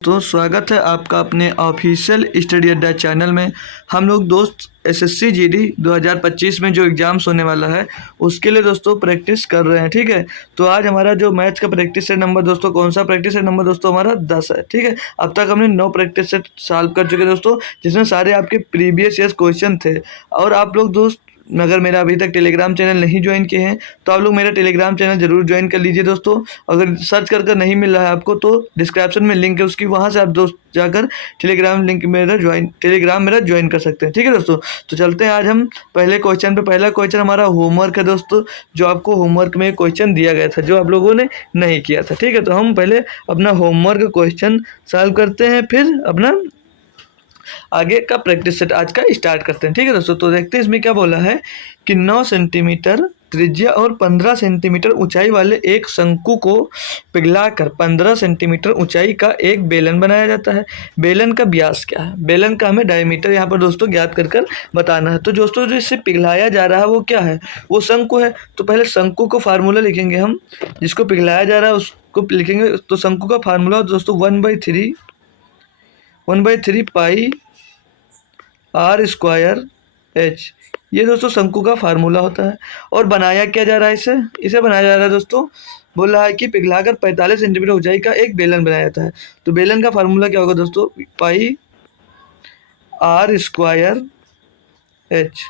तो स्वागत है आपका अपने ऑफिशियल स्टडी अड्डा चैनल में। हम लोग दोस्त एसएससी जीडी 2025 में जो एग्ज़ाम्स होने वाला है उसके लिए दोस्तों प्रैक्टिस कर रहे हैं। ठीक है, तो आज हमारा जो मैथ्स का प्रैक्टिस सेट नंबर दोस्तों कौन सा प्रैक्टिस सेट नंबर दोस्तों हमारा 10 है। ठीक है, अब तक हमने 9 प्रैक्टिस सेट सॉल्व कर चुके दोस्तों, जिसमें सारे आपके प्रीवियस ईयर्स क्वेश्चन थे। और आप लोग दोस्त अगर मेरा अभी तक टेलीग्राम चैनल नहीं ज्वाइन किए हैं तो आप लोग मेरा टेलीग्राम चैनल जरूर ज्वाइन कर लीजिए दोस्तों। अगर सर्च कर नहीं मिल रहा है आपको तो डिस्क्रिप्शन में लिंक है उसकी, वहाँ से आप दोस्त जाकर टेलीग्राम मेरा ज्वाइन कर सकते हैं। ठीक है दोस्तों, तो चलते हैं आज हम पहले क्वेश्चन पे। पहला क्वेश्चन हमारा होमवर्क है दोस्तों, जो आपको होमवर्क में क्वेश्चन दिया गया था जो आप लोगों ने नहीं किया था। ठीक है, तो हम पहले अपना होमवर्क क्वेश्चन सॉल्व करते हैं, फिर अपना आगे का प्रैक्टिस सेट आज का स्टार्ट करते हैं। ठीक है दोस्तों, तो देखते हैं इसमें क्या बोला है कि 9 सेंटीमीटर त्रिज्या और 15 सेंटीमीटर ऊंचाई वाले एक शंकु को पिघलाकर 15 सेंटीमीटर ऊंचाई का एक बेलन बनाया जाता है। बेलन का व्यास क्या है? बेलन का हमें डायमीटर यहाँ पर दोस्तों ज्ञात कर बताना है। तो दोस्तों जो इससे पिघलाया जा रहा है वो क्या है? वो शंकु है। तो पहले शंकु को फार्मूला लिखेंगे हम, जिसको पिघलाया जा रहा है उसको लिखेंगे। तो शंकु का फार्मूला दोस्तों 1/3 पाई आर स्क्वायर एच, ये दोस्तों शंकु का फार्मूला होता है। और बनाया क्या जा रहा है? इसे बनाया जा रहा है दोस्तों, बोल रहा है कि पिघलाकर 45 सेंटीमीटर ऊंचाई का एक बेलन बनाया जाता है। तो बेलन का फार्मूला क्या होगा दोस्तों? Pi are square h,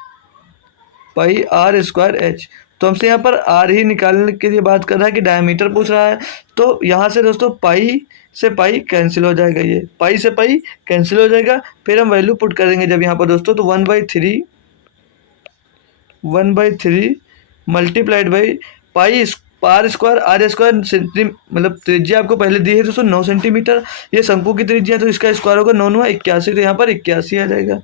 pi are square h. तो हमसे यहाँ पर आर ही निकालने के लिए बात कर रहा है कि डायमीटर पूछ रहा है। तो यहाँ से दोस्तों पाई से पाई कैंसिल हो जाएगा, ये पाई से पाई कैंसिल हो जाएगा। फिर हम वैल्यू पुट करेंगे जब यहाँ पर दोस्तों, तो 1/3 multiplied by pi are square मतलब त्रिज्या आपको पहले दी है दोस्तों 9 सेंटीमीटर, ये शंकु की त्रिज्या, तो इसका स्क्वायर होगा 9 9 81, तो यहाँ पर 81 आ जाएगा।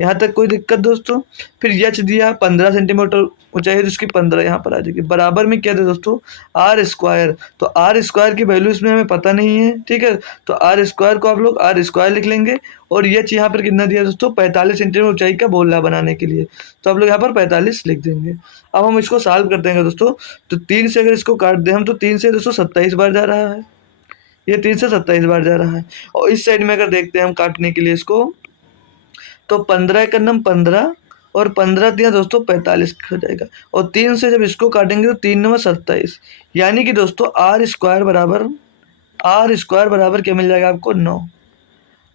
यहाँ तक कोई दिक्कत दोस्तों? फिर एच दिया 15 सेंटीमीटर ऊंचाई है तो इसकी 15 यहाँ पर आ जाएगी। बराबर में क्या था दोस्तों? R square. तो आर स्क्वायर की वैल्यू इसमें हमें पता नहीं है। ठीक है, तो आर स्क्वायर को आप लोग आर स्क्वायर लिख लेंगे। और एच यहाँ पर कितना दिया दोस्तों? 45 सेंटीमीटर ऊंचाई का बोल रहा बनाने के लिए, तो आप लोग यहाँ पर 45 लिख देंगे। अब हम इसको सॉल्व कर देंगे दोस्तों। तो 3 से अगर इसको काट दें हम तो 3 से दोस्तों 27 बार जा रहा है, ये 3 से 27 बार जा रहा है। और इस साइड में अगर देखते हैं हम काटने के लिए इसको, तो 15 का नम 15 और 15 दिया दोस्तों 45 हो जाएगा। और 3 से जब इसको काटेंगे तो 3 नंबर 27, यानी कि दोस्तों आर स्क्वायर बराबर क्या मिल जाएगा आपको? 9।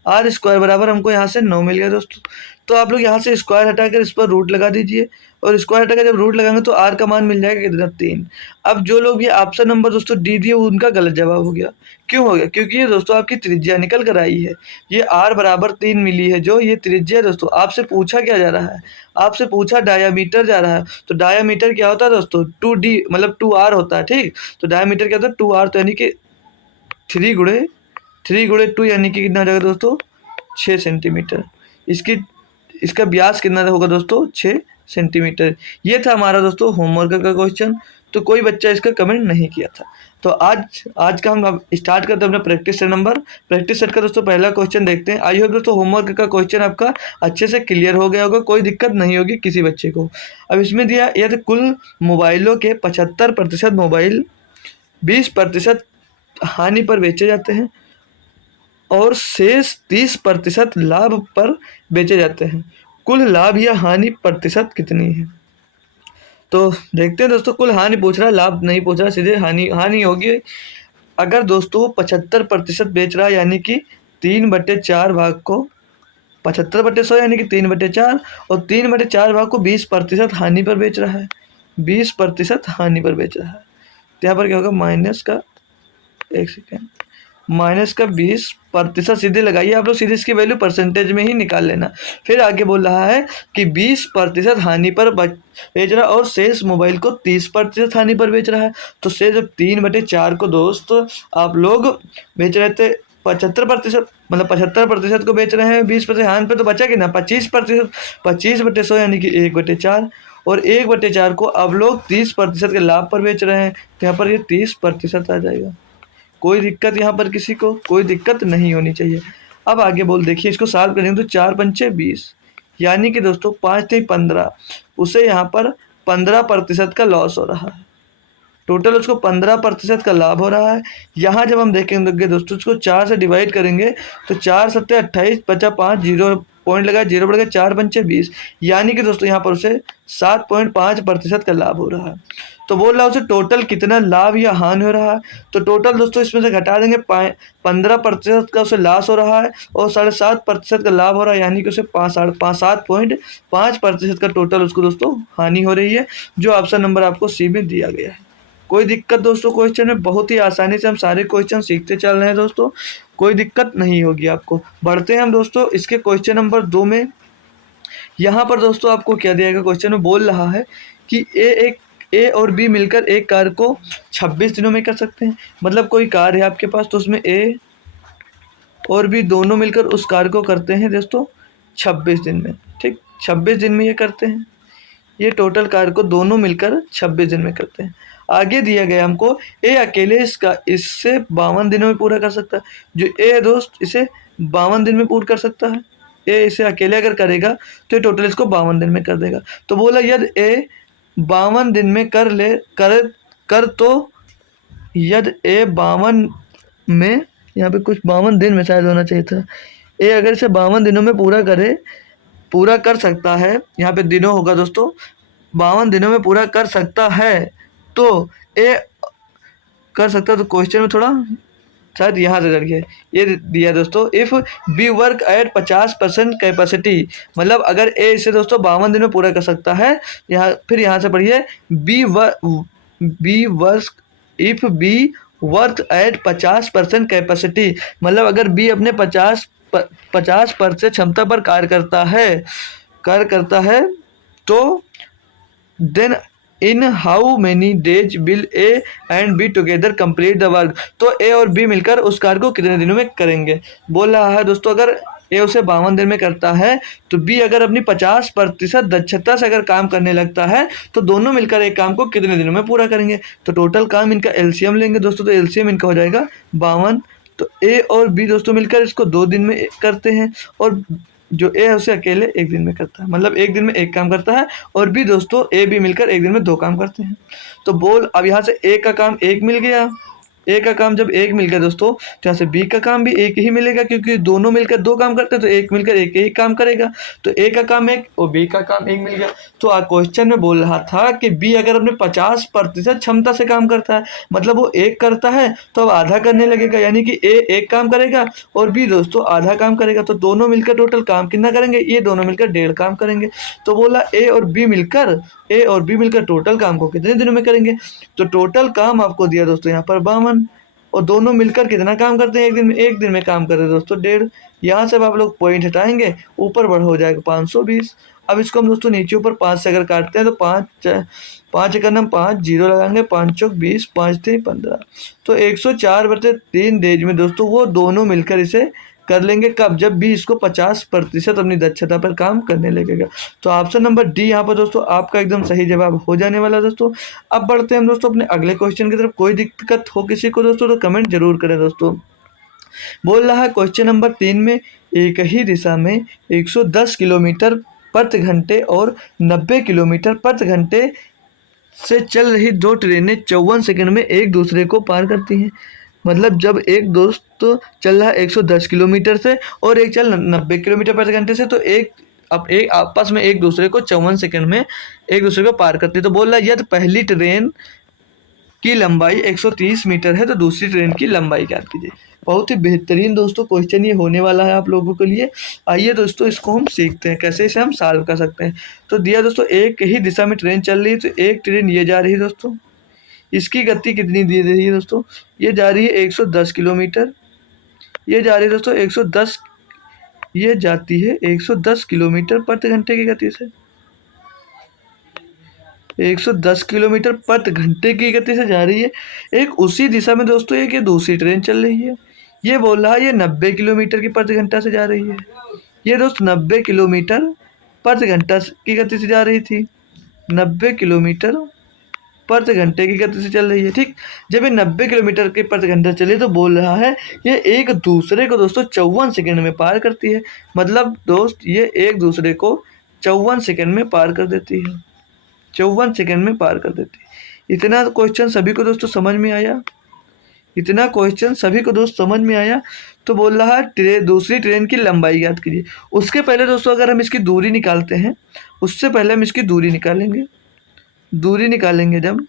आर स्क्वायर बराबर हमको यहाँ से 9 मिल गया दोस्तों। तो आप लोग यहाँ से स्क्वायर हटाकर इस पर रूट लगा दीजिए, और स्क्वायर हटाकर जब रूट लगाएंगे तो आर का मान मिल जाएगा कितना? 3। अब जो लोग ये ऑप्शन नंबर दोस्तों डी दिए उनका गलत जवाब हो गया। क्यों हो गया? क्योंकि ये दोस्तों आपकी त्रिज्या निकल कर आई है, ये आर बराबर 3 मिली है, जो ये त्रिज्या दोस्तों आपसे पूछा क्या जा रहा है? आपसे पूछा डायामीटर जा रहा है। तो डायामीटर क्या होता है दोस्तों? 2d मतलब 2r होता है। ठीक, तो डायामीटर क्या होता है? 2r, तो यानी कि 3 गुणे 2 यानी कि कितना हो जाएगा दोस्तों? 6 सेंटीमीटर। इसका व्यास कितना होगा दोस्तों? 6 सेंटीमीटर। ये था हमारा दोस्तों होमवर्क का क्वेश्चन। तो कोई बच्चा इसका कमेंट नहीं किया था। तो आज का हम अब स्टार्ट करते हैं अपना प्रैक्टिस सेट का दोस्तों पहला क्वेश्चन देखते हैं। आई होप दोस्तों होमवर्क का क्वेश्चन आपका अच्छे से क्लियर हो गया होगा, कोई दिक्कत नहीं होगी किसी बच्चे को। अब इसमें दिया यह तो कुल मोबाइलों के 75% मोबाइल 20% हानि पर बेचे जाते हैं और शेष 30% लाभ पर बेचे जाते हैं। कुल लाभ या हानि प्रतिशत कितनी है? तो देखते हैं दोस्तों, कुल हानि पूछ रहा है, लाभ नहीं पूछ रहा, सीधे हानि होगी। अगर दोस्तों 75% बेच रहा है यानी कि 3/4 भाग को 75/100 यानी कि 3/4, और 3/4 भाग को 20% हानि पर बेच रहा है, 20% हानि पर बेच रहा है। तो यहाँ पर क्या होगा? माइनस का 20% सीधे लगाइए आप लोग, सीधे इसकी वैल्यू परसेंटेज में ही निकाल लेना। फिर आगे बोल रहा है कि 20% हानि पर बेच रहा है और शेष मोबाइल को 30% हानि पर बेच रहा है। तो शेष जब 3/4 को दोस्त आप लोग बेच रहे थे 75%, मतलब 75% को बेच रहे हैं 20% हानि पे, तो बचा कि ना 25%, 25/100 यानी कि 1/4, और 1/4 को अब लोग 30% के लाभ पर बेच रहे हैं, तो यहाँ पर ये 30% आ जाएगा। कोई दिक्कत यहाँ पर किसी को? कोई दिक्कत नहीं होनी चाहिए। अब आगे बोल देखिए, इसको सॉल्व करेंगे तो 4 पंचे 20, यानी कि दोस्तों 5 3 15, उसे यहाँ पर 15% का लॉस हो रहा है। टोटल उसको 15% का लाभ हो रहा है। यहाँ जब हम देखेंगे दोस्तों इसको 4 से डिवाइड करेंगे तो 4 सत्ते 28, बचा 5, 0 पॉइंट लगा, 0 बढ़ गया, 4 पंचे 20, यानी कि दोस्तों यहाँ पर उसे 7.5% का लाभ हो रहा है। तो बोल रहा है उसे टोटल कितना लाभ या हानि हो रहा है। तो टोटल दोस्तों इसमें से घटा देंगे, 15% का उसे लॉस हो रहा है और 7.5% का लाभ हो रहा है, यानी कि उसे 7.5% का टोटल उसको दोस्तों हानि हो रही है, जो ऑप्शन नंबर आपको सी में दिया गया है। कोई दिक्कत दोस्तों क्वेश्चन में, बहुत ही आसानी से हम सारे क्वेश्चन सीखते चल रहे हैं दोस्तों, कोई दिक्कत नहीं होगी आपको। बढ़ते हैं हम दोस्तों इसके क्वेश्चन नंबर 2 में। यहाँ पर दोस्तों आपको क्या दिया गया, क्वेश्चन में बोल रहा है कि ए और बी मिलकर एक कार को 26 दिनों में कर सकते हैं। मतलब कोई कार है आपके पास, तो उसमें ए और बी दोनों मिलकर उस कार को करते हैं दोस्तों 26 दिन में। ठीक, 26 दिन में ये करते हैं, ये टोटल कार को दोनों मिलकर 26 दिन में करते हैं। आगे दिया गया हमको ए अकेले इससे 52 दिनों में पूरा कर सकता है। जो ए है दोस्त इसे 52 दिन में पूरा कर सकता है। ए इसे अकेले अगर करेगा तो ये टोटल इसको 52 दिन में कर देगा। तो बोला यदि ए 52 दिन में कर तो यदि ए 52 में, यहाँ पे कुछ 52 दिन में शायद होना चाहिए था। ए अगर इसे 52 दिनों में पूरा कर सकता है, यहाँ पे दिनों होगा दोस्तों, 52 दिनों में पूरा कर सकता है, तो ए कर सकता है। तो क्वेश्चन में थोड़ा शायद यहाँ से लड़के ये दिया दोस्तों, if B work at 50% capacity, मतलब अगर ए इसे दोस्तों 52 दिन में पूरा कर सकता है। फिर यहाँ से पढ़िए, B work if B work at 50% capacity, मतलब अगर बी अपने 50% क्षमता पर कार्य करता है तो then in how many days will A and B together complete the work, तो ए और बी मिलकर उस कार्य को कितने दिनों में करेंगे। बोल रहा है दोस्तों अगर ए उसे 52 दिन में करता है तो बी अगर अपनी 50% दक्षता से अगर काम करने लगता है तो दोनों मिलकर एक काम को कितने दिनों में पूरा करेंगे। तो टोटल काम इनका एलसीएम लेंगे दोस्तों, तो एलसीएम इनका हो जाएगा 52। तो ए और बी दोस्तों मिलकर इसको 2 दिन में करते हैं और जो ए है उसे अकेले 1 दिन में करता है, मतलब 1 दिन में 1 काम करता है। और बी दोस्तों ए बी मिलकर 1 दिन में 2 काम करते हैं। तो बोल अब यहाँ से ए का काम 1 मिल गया, ए का काम जब 1 मिल गया दोस्तों तो यहाँ से बी का काम भी 1 ही मिलेगा, क्योंकि दोनों मिलकर 2 काम करते हैं तो एक मिलकर 1 ही काम करेगा। तो ए का काम 1 और बी का काम 1 मिल गया। तो क्वेश्चन में बोल रहा था कि बी अगर अपने 50% क्षमता से काम करता है, मतलब वो 1 करता है तो अब आधा करने लगेगा, यानी कि ए 1 काम करेगा और बी दोस्तों आधा काम करेगा। तो दोनों मिलकर टोटल काम कितना करेंगे, ये दोनों मिलकर 1.5 काम करेंगे। तो बोला ए और बी मिलकर टोटल काम को कितने दिनों में करेंगे। तो टोटल काम आपको दिया दोस्तों यहाँ पर 52, और दोनों मिलकर कितना काम करते हैं 1 दिन में, 1 दिन में काम कर रहे हैं दोस्तों 1.5। यहाँ से आप लोग पॉइंट हटाएंगे, ऊपर बढ़ हो जाएगा 520। अब इसको हम दोस्तों नीचे ऊपर 5 से अगर काटते हैं तो 5 एक नम 5 0 लगाएंगे, 5 चौक 20, 5 3 15। तो 104/3 डेज में दोस्तों वो दोनों मिलकर इसे कर लेंगे। कब, जब भी इसको 50% अपनी दक्षता पर काम करने लगेगा। तो ऑप्शन नंबर डी यहाँ पर दोस्तों आपका एकदम सही जवाब हो जाने वाला दोस्तों। अब बढ़ते हैं हम दोस्तों अपने अगले क्वेश्चन की तरफ। कोई दिक्कत हो किसी को दोस्तों तो कमेंट जरूर करें दोस्तों। बोल रहा है क्वेश्चन नंबर 3 में, एक ही दिशा में 110 किलोमीटर प्रति घंटे और 90 किलोमीटर प्रति घंटे से चल रही 2 ट्रेनें 54 सेकंड में एक दूसरे को पार करती हैं। मतलब जब एक दोस्त तो चल रहा है 110 किलोमीटर से और एक चल 90 किलोमीटर प्रति घंटे से, तो एक आपस में एक दूसरे को 54 सेकंड में एक दूसरे को पार करते हैं। तो बोल रहा है यदि पहली ट्रेन की लंबाई 130 मीटर है तो दूसरी ट्रेन की लंबाई ज्ञात कीजिए। बहुत ही बेहतरीन दोस्तों क्वेश्चन ये होने वाला है आप लोगों के लिए। आइए दोस्तों इसको हम सीखते हैं कैसे इसे हम सॉल्व कर सकते हैं। तो दिया दोस्तों एक ही दिशा में ट्रेन चल रही है, तो एक ट्रेन ये जा रही है दोस्तों, इसकी गति कितनी दी रही है दोस्तों, ये जा रही है 110 किलोमीटर, ये जा रही है दोस्तों 110, ये जाती है 110 किलोमीटर प्रति घंटे की गति से, 110 किलोमीटर प्रति घंटे की गति से जा रही है। एक उसी दिशा में दोस्तों एक ये दूसरी ट्रेन चल रही है, ये बोल रहा है ये 90 किलोमीटर की प्रति घंटा से जा रही है। ये दोस्त 90 किलोमीटर प्रति घंटा की गति से जा रही थी, 90 किलोमीटर प्रति घंटे की गति से चल रही है। ठीक, जब ये 90 किलोमीटर के प्रति घंटा चली तो बोल रहा है ये एक दूसरे को दोस्तों 54 सेकंड में पार करती है। मतलब दोस्त ये एक दूसरे को 54 सेकंड में पार कर देती है, 54 सेकंड में पार कर देती है। इतना क्वेश्चन सभी को दोस्तों समझ में आया? इतना क्वेश्चन सभी को दोस्त समझ में आया? तो बोल रहा है दूसरी ट्रेन की लंबाई याद कीजिए। उसके पहले दोस्तों अगर हम इसकी दूरी निकालते हैं, उससे पहले हम इसकी दूरी निकालेंगे। दूरी निकालेंगे जब,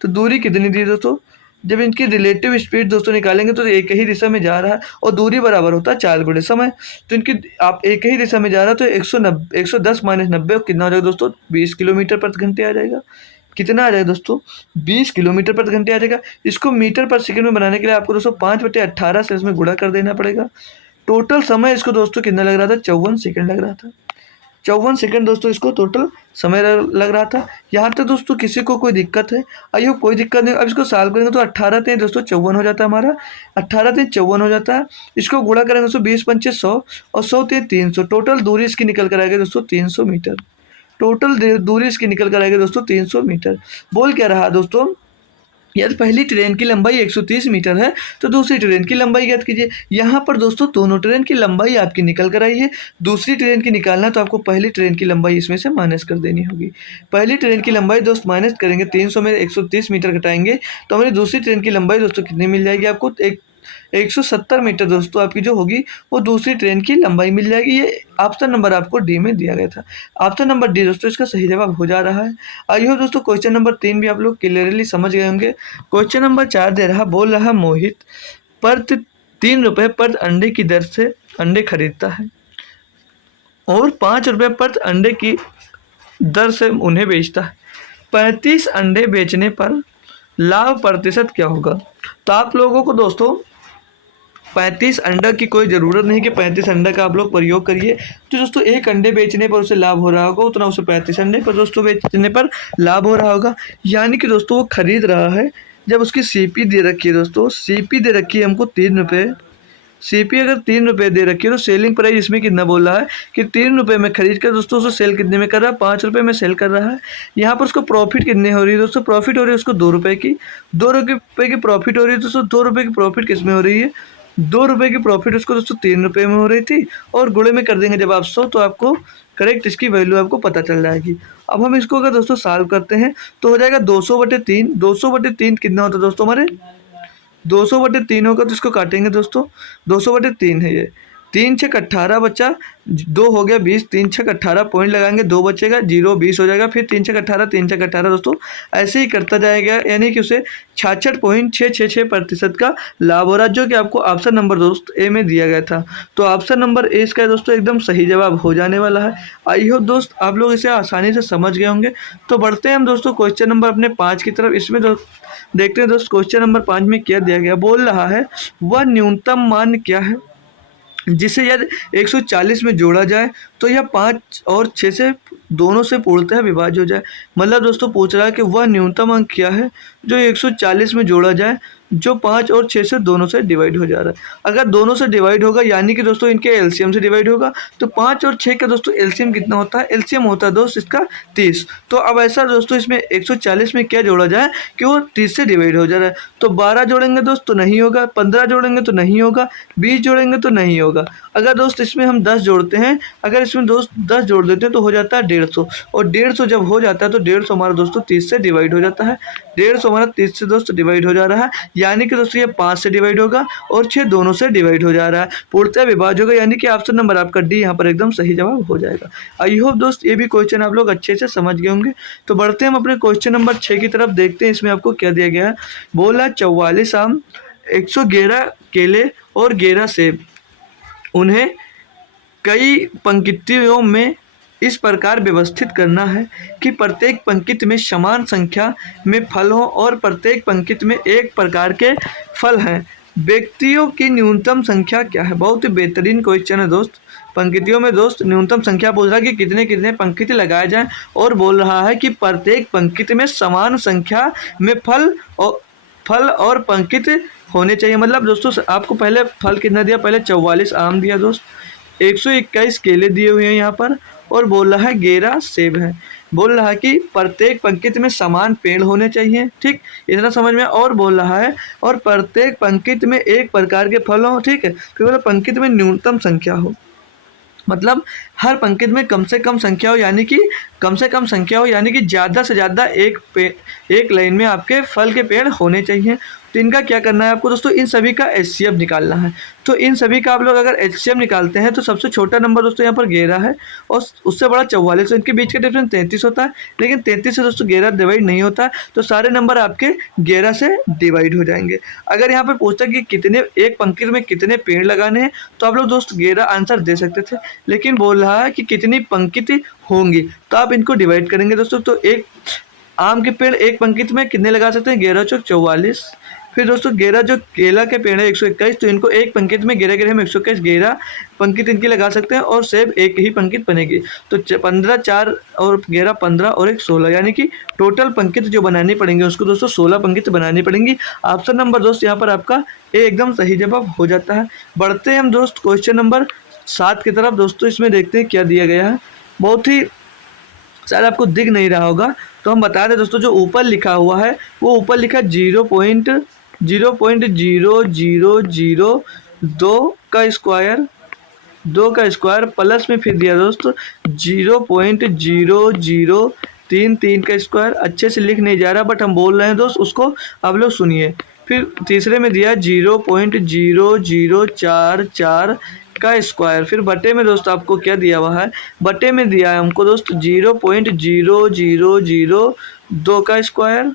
तो दूरी कितनी दी दोस्तों? जब इनकी रिलेटिव स्पीड दोस्तों निकालेंगे तो एक ही दिशा में जा रहा है और दूरी बराबर होता है 4 गुणे समय। तो इनकी आप एक ही दिशा में जा रहा है तो 110 माइनस 90 कितना हो जाएगा दोस्तों? 20 किलोमीटर प्रति घंटे आ जाएगा। कितना आ जाएगा दोस्तों? 20 किलोमीटर प्रति घंटे आ जाएगा। इसको मीटर पर सेकंड में बनाने के लिए आपको दोस्तों 5/18 से इसमें गुणा कर देना पड़ेगा। टोटल समय इसको दोस्तों कितना लग रहा था? 54 सेकंड लग रहा था। 54 सेकंड दोस्तों इसको टोटल समय लग रहा था। यहाँ तक दोस्तों किसी को कोई दिक्कत है? आई होप कोई दिक्कत नहीं। अब इसको सॉल्व करेंगे तो 18 3 दोस्तों 54 हो जाता है हमारा। 18 3 54 हो जाता है। इसको गुणा करेंगे दोस्तों 20 पंचे 100 और 100 3 300। टोटल दूरी इसकी निकल कर आएगी दोस्तों 300 मीटर। टोटल दूरी इसकी निकल कर आएगी दोस्तों 300 मीटर। बोल क्या रहा दोस्तों? यदि पहली ट्रेन की लंबाई 130 मीटर है तो दूसरी ट्रेन की लंबाई ज्ञात कीजिए। यहाँ पर दोस्तों दोनों ट्रेन की लंबाई आपकी निकल कर आई है। दूसरी ट्रेन की निकालना तो आपको पहली ट्रेन की लंबाई इसमें से माइनस कर देनी होगी। पहली ट्रेन की लंबाई दोस्त माइनस करेंगे, 300 में 130 मीटर घटाएंगे तो हमारी दूसरी ट्रेन की लंबाई दोस्तों कितनी मिल जाएगी आपको? 170 मीटर दोस्तों आपकी जो होगी वो दूसरी ट्रेन की लंबाई मिल जाएगी। ये ऑप्शन नंबर आपको डी में दिया गया था। ऑप्शन नंबर डी दोस्तों इसका सही जवाब हो जा रहा है। आई होप दोस्तों क्वेश्चन नंबर 3 भी आप लोग क्लियरली समझ गए होंगे। क्वेश्चन नंबर 4 दे रहा, बोल रहा मोहित प्रति 3 रुपये प्रति अंडे की दर से अंडे खरीदता है और 5 रुपये प्रति अंडे की दर से उन्हें बेचता है। 35 अंडे बेचने पर लाभ प्रतिशत क्या होगा? तो आप लोगों को दोस्तों 35 अंडा की कोई ज़रूरत नहीं कि 35 अंडा का आप लोग प्रयोग करिए। तो दोस्तों एक अंडे बेचने पर उसे लाभ हो रहा होगा उतना उसे 35 अंडे पर दोस्तों बेचने पर लाभ हो रहा होगा। यानी कि दोस्तों वो खरीद रहा है। जब उसकी सीपी दे रखी है दोस्तों, सीपी दे रखी है हमको 3 रुपये। सीपी अगर 3 रुपये दे रखी है तो सेलिंग प्राइस इसमें कितना बोल रहा है कि 3 रुपये में खरीद कर दोस्तों उसको सेल कितने में कर रहा है? 5 रुपये में सेल कर रहा है। यहाँ पर उसको प्रॉफिट कितने हो रही है दोस्तों? प्रॉफिट हो रही है उसको 2 रुपये की। 2 रुपये की प्रॉफिट हो रही है दोस्तों। 2 रुपये की प्रॉफिट किस में हो रही है? 2 रुपये की प्रॉफिट उसको दोस्तों 3 रुपये में हो रही थी और गुणे में कर देंगे जब आप 100 तो आपको करेक्ट इसकी वैल्यू आपको पता चल जाएगी। अब हम इसको अगर दोस्तों सॉल्व करते हैं तो हो जाएगा 200/3। 200/3 कितना होता है दोस्तों हमारे? 200/3 होगा तो इसको काटेंगे दोस्तों। 200/3 है ये। 3 छक 18 बच्चा, 2 हो गया 20, 3 छक 18 पॉइंट लगाएंगे 2 बचेगा 0 20 हो जाएगा। फिर 3 छक 18 3 छक 18 दोस्तों ऐसे ही करता जाएगा। यानी कि उसे 66.666% का लाभ हो रहा है जो कि आपको ऑप्शन नंबर दोस्त ए में दिया गया था। तो ऑप्शन नंबर ए इसका दोस्तों एकदम सही जवाब हो जाने वाला है। आई होप दोस्त आप लोग इसे आसानी से समझ गए होंगे। तो बढ़ते हैं हम दोस्तों क्वेश्चन नंबर अपने 5 की तरफ। इसमें देखते हैं दोस्त क्वेश्चन नंबर 5 में क्या दिया गया। बोल रहा है वह न्यूनतम मान क्या है जिसे यदि 140 में जोड़ा जाए तो यह 5 और 6 से दोनों से पूर्णतः विभाज्य हो जाए। मतलब दोस्तों पूछ रहा है कि वह न्यूनतम अंक क्या है जो 140 में जोड़ा जाए जो 5 और 6 से दोनों से डिवाइड हो जा रहा है। अगर दोनों से डिवाइड होगा यानी कि दोस्तों इनके एलसीएम से डिवाइड होगा तो 5 और 6 का दोस्तों एलसीएम कितना होता है? एलसीएम होता है दोस्त इसका 30। तो अब ऐसा दोस्तों इसमें 140 में क्या जोड़ा जाए कि वो 30 से डिवाइड हो जा रहा है। तो 12 जोड़ेंगे दोस्त तो नहीं होगा, 15 जोड़ेंगे तो नहीं होगा, 20 जोड़ेंगे तो नहीं होगा। अगर दोस्त इसमें हम 10 जोड़ते हैं, अगर इसमें दोस्त 10 जोड़ देते हैं तो हो जाता है 150 और 150 जब हो जाता है तो 150 हमारा दोस्तों 30 से डिवाइड हो जाता है। 150 हमारा 30 से दोस्त डिवाइड हो जा रहा है यानी कि दोस्तों ये 5 से डिवाइड होगा और 6 दोनों से डिवाइड हो जा रहा है। पूर्णतः विभाज्य होगा यानी कि ऑप्शन नंबर आपका डी यहाँ पर एकदम सही जवाब हो जाएगा। आई होप दोस्त ये भी क्वेश्चन आप लोग अच्छे से समझ गए होंगे। तो बढ़ते हैं हम अपने क्वेश्चन नंबर 6 की तरफ। देखते हैं इसमें आपको क्या दिया गया है। बोला 44 आम, 111 केले और 11 सेब उन्हें कई पंक्तियों में इस प्रकार व्यवस्थित करना है कि प्रत्येक पंक्ति में समान संख्या में फल हो और प्रत्येक पंक्ति में एक प्रकार के फल हैं। व्यक्तियों की न्यूनतम संख्या क्या है? बहुत ही बेहतरीन क्वेश्चन है दोस्त। पंक्तियों में दोस्त न्यूनतम संख्या पूछ रहा है कि कितने कितने पंक्ति लगाए जाएं और बोल रहा है कि प्रत्येक पंक्ति में समान संख्या में फल और पंक्ति होने चाहिए। मतलब दोस्तों आपको पहले फल कितना दिया? पहले 44 आम दिया दोस्त, 121 केले दिए हुए हैं यहाँ पर और बोल रहा है 11 सेब है। बोल रहा है कि प्रत्येक पंक्ति में समान पेड़ होने चाहिए, ठीक, इतना समझ में। और बोल रहा है और प्रत्येक पंक्ति में एक प्रकार के फल हो, ठीक है, क्योंकि पंक्ति में न्यूनतम संख्या हो। मतलब हर पंक्ति में कम से कम संख्या हो, यानी कि कम से कम संख्या हो, यानी कि ज़्यादा से ज़्यादा एक लाइन में आपके फल के पेड़ होने चाहिए। तो इनका क्या करना है आपको दोस्तों, इन सभी का एचसीएफ निकालना है। तो इन सभी का आप लोग अगर एचसीएफ निकालते हैं तो सबसे छोटा नंबर दोस्तों यहाँ पर 11 है और उससे बड़ा 44, तो इनके बीच का डिफरेंस 33 होता है। लेकिन 33 से दोस्तों 11 डिवाइड नहीं होता, तो सारे नंबर आपके 11 से डिवाइड हो जाएंगे। अगर यहाँ पर पूछता कि कितने एक पंक्ति में कितने पेड़ लगाने हैं, तो आप लोग दोस्त 11 आंसर दे सकते थे, लेकिन बोल रहा है कि कितनी पंक्ति होंगी, तो आप इनको डिवाइड करेंगे दोस्तों। तो एक आम के पेड़ एक पंक्ति में कितने लगा सकते हैं, 11 चौक 44। फिर दोस्तों 11 जो केला के पेड़ है 121, तो इनको एक पंक्ति में 11 हम 121 11 पंक्ति इनकी लगा सकते हैं और सेब एक ही पंक्ति बनेगी। तो 15 4 और 11 15 और एक 16, यानी कि टोटल पंक्ति जो बनानी पड़ेंगी उसको दोस्तों 16 पंक्ति बनानी पड़ेंगी। ऑप्शन नंबर दोस्त यहाँ पर आपका ए एकदम सही जवाब हो जाता है। बढ़ते हैं हम दोस्त क्वेश्चन नंबर 7 की तरफ। दोस्तों इसमें देखते हैं क्या दिया गया है, बहुत ही शायद आपको दिख नहीं रहा होगा, तो हम बता दें दोस्तों, जो ऊपर लिखा हुआ है वो ऊपर लिखा 0.00002 का स्क्वायर, 2 का स्क्वायर प्लस में फिर दिया दोस्त 0.0033 का स्क्वायर। अच्छे से लिख नहीं जा रहा बट हम बोल रहे हैं दोस्त, उसको आप लोग सुनिए। फिर तीसरे में दिया 0.0044 का स्क्वायर। फिर बटे में दोस्त आपको क्या दिया हुआ है, बटे में दिया है हमको दोस्त 0.0002 का स्क्वायर,